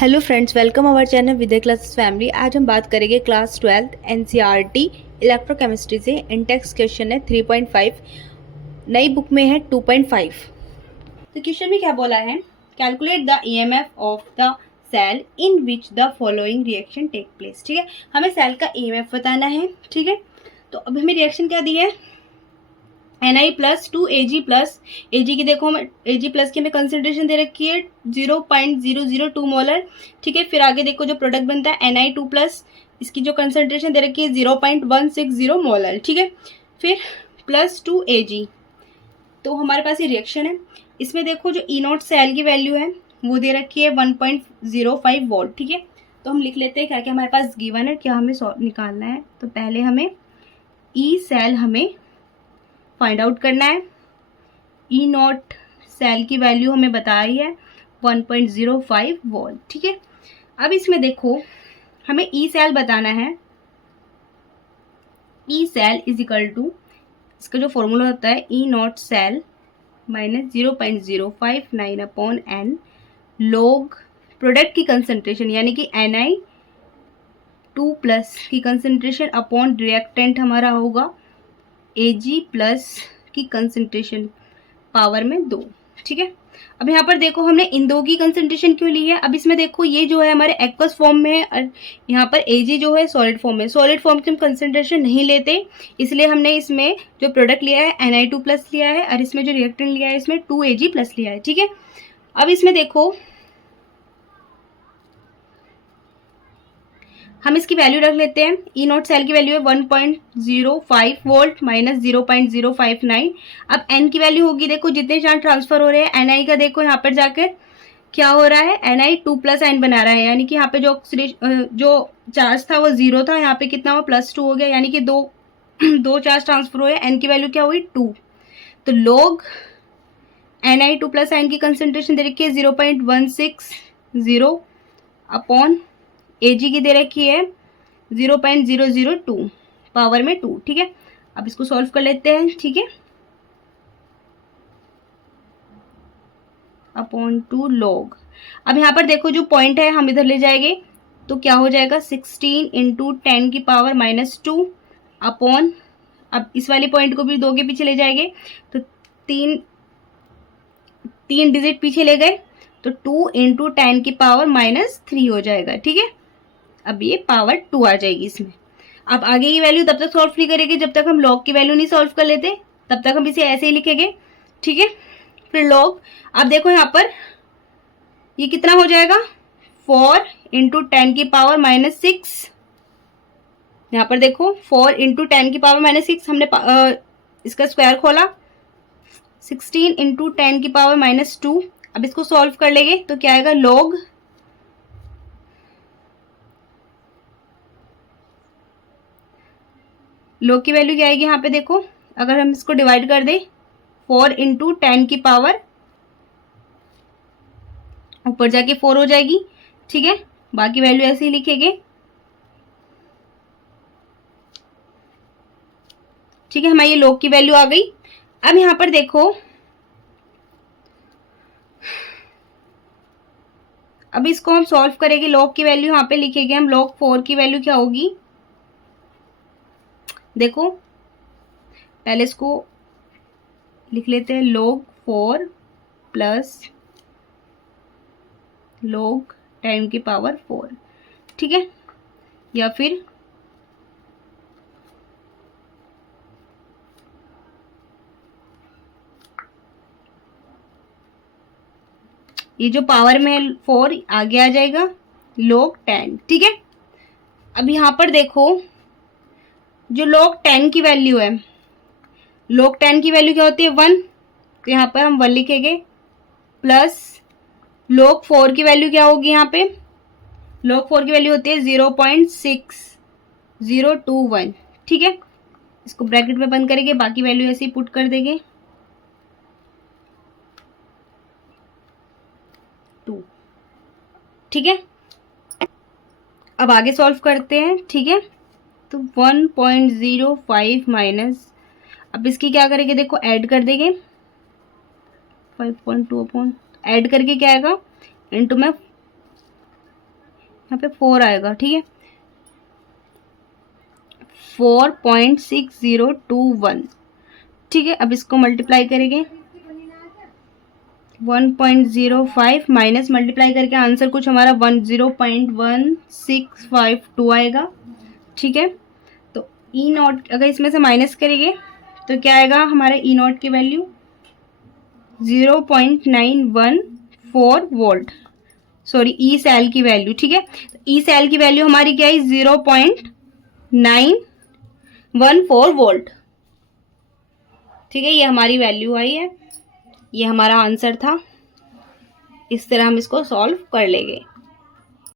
Hello friends, welcome our channel Vidya classes family. आज हम बात करेंगे क्लास 12 एनसीईआरटी इलेक्ट्रोकेमिस्ट्री से। इंटेक्स क्वेश्चन है 3.5, नई बुक में है 2.5। तो क्वेश्चन में क्या बोला है, calculate the EMF of the cell in which the following reaction take place. ठीक है, हमें सेल का ईएमएफ बताना है। ठीक है, तो अब हमें रिएक्शन क्या दी है, Na plus 2Ag plus Ag की देखो हमें Ag प्लस की हमें कंसेंट्रेशन दे रखी है 0.002 मोलर। ठीक है, फिर आगे देखो जो प्रोडक्ट बनता है Na2 प्लस, इसकी जो कंसेंट्रेशन दे रखी है 0.160 मोलर। ठीक है, फिर प्लस 2Ag, तो हमारे पास ये रिएक्शन है। इसमें देखो जो ई नॉट सेल की वैल्यू है वो दे रखी है 1.05 वोल्ट। ठीक है, तो हम लिख लेते हैं क्या क्या हमारे पास गिवन है, क्या हमें निकालना है। तो पहले हमें ई सेल हमें फाइंड आउट करना है। ई नॉट सेल की वैल्यू हमें बताई है 1.05 वोल्ट। ठीक है, अब इसमें देखो हमें ई सेल बताना है। E cell is equal to, इसका जो फॉर्मूला होता है E naught cell minus 0.059 upon N log product की कंसंट्रेशन यानी कि Na2 प्लस की कंसंट्रेशन अपॉन रिएक्टेंट हमारा होगा Ag प्लस की कंसंट्रेशन पावर में 2। ठीक है, अब यहाँ पर देखो हमने इन दो की कंसंट्रेशन क्यों ली है। अब इसमें देखो ये जो है हमारे एक्वस फॉर्म में है और यहाँ पर Ag जो है सॉलिड फॉर्म में। सॉलिड फॉर्म की हम कंसंट्रेशन नहीं लेते, इसलिए हमने इसमें जो प्रोडक्ट लिया है Na2 प्लस लिया है और इसमें जो रिएक्टेंट लिया है इसमें 2Ag प्लस लिया है। ठीक है, अब इसमें देखो हम इसकी वैल्यू रख लेते हैं। ई नॉट सेल की वैल्यू है 1.05 वोल्ट माइनस 0.059। अब एन की वैल्यू होगी, देखो जितने चार्ज ट्रांसफर हो रहे हैं एनआई का देखो यहाँ पर जाकर क्या हो रहा है, Na2 प्लस एन बना रहा है, यानी कि यहाँ पे जो चार्ज था वो 0 था, यहाँ पे कितना हुआ +2 हो गया, यानी कि दो चार्ज ट्रांसफर हुए। एन की वैल्यू क्या हुई 2, तो लॉग Na2 प्लस एन की कंसेंट्रेशन दे रखी है 0.160 अपॉन Ag की दे रखी है 0.002 पावर में 2। ठीक है, अब इसको सॉल्व कर लेते हैं। ठीक है, अपॉन 2 लॉग, अब यहाँ पर देखो जो पॉइंट है हम इधर ले जाएंगे तो क्या हो जाएगा 16 इंटू 10 की पावर -2 अपॉन, अब इस वाली पॉइंट को भी 2 के पीछे ले जाएंगे तो तीन डिजिट पीछे ले गए तो 2 इंटू 10 की पावर -3 हो जाएगा। ठीक है, अब ये पावर 2 आ जाएगी इसमें। अब आगे की वैल्यू तब तक सॉल्व नहीं करेंगे जब तक हम लॉग की वैल्यू नहीं सॉल्व कर लेते, तब तक हम इसे ऐसे ही लिखेंगे। ठीक है, फिर लॉग, अब देखो यहाँ पर ये कितना हो जाएगा 4 इंटू 10 की पावर -6। यहाँ पर देखो 4 इंटू 10 की पावर -6 हमने इसका स्क्वायर खोला, 16 इंटू 10 की पावर -2। अब इसको सॉल्व कर लेंगे तो क्या आएगा, लॉग की वैल्यू क्या आएगी यहाँ पे देखो, अगर हम इसको डिवाइड कर दें 4 इंटू 10 की पावर, ऊपर जाके 4 हो जाएगी। ठीक है, बाकी वैल्यू ऐसे ही लिखेंगे। ठीक है, हमारी ये लॉग की वैल्यू आ गई। अब यहाँ पर देखो, अब इसको हम सॉल्व करेंगे, लॉग की वैल्यू यहाँ पे लिखेंगे हम, log 4 की वैल्यू क्या होगी, देखो पहले इसको लिख लेते हैं log 4 प्लस log 10 की पावर 4। ठीक है, या फिर ये जो पावर में 4 आगे आ जाएगा log 10। ठीक है, अब यहाँ पर देखो जो log 10 की वैल्यू है, log 10 की वैल्यू क्या होती है 1, तो यहाँ पर हम 1 लिखेंगे, प्लस log 4 की वैल्यू क्या होगी, यहाँ पे log 4 की वैल्यू होती है 0.6021। ठीक है, इसको ब्रैकेट में बंद करेंगे, बाकी वैल्यू ऐसे ही पुट कर देंगे 2। ठीक है, अब आगे सॉल्व करते हैं। ठीक है, तो 1.05 माइनस, अब इसकी क्या करेंगे देखो ऐड कर देंगे 5.2 अपॉन, ऐड करके क्या आएगा इनटू में यहाँ पे 4 आएगा, ठीक है, 4.6021, ठीक है। अब इसको मल्टीप्लाई करेंगे 1.05 माइनस मल्टीप्लाई करके आंसर कुछ हमारा 0.1652 आएगा, ठीक है। तो ई नॉट अगर इसमें से माइनस करेंगे तो क्या आएगा हमारा ई नॉट की value 0.914 volt, sorry E cell की वैल्यू, ठीक है। ई सेल की वैल्यू हमारी क्या है 0.914 वोल्ट, ठीक है। ये हमारी वैल्यू आई है, ये हमारा आंसर था। इस तरह हम इसको सॉल्व कर लेंगे।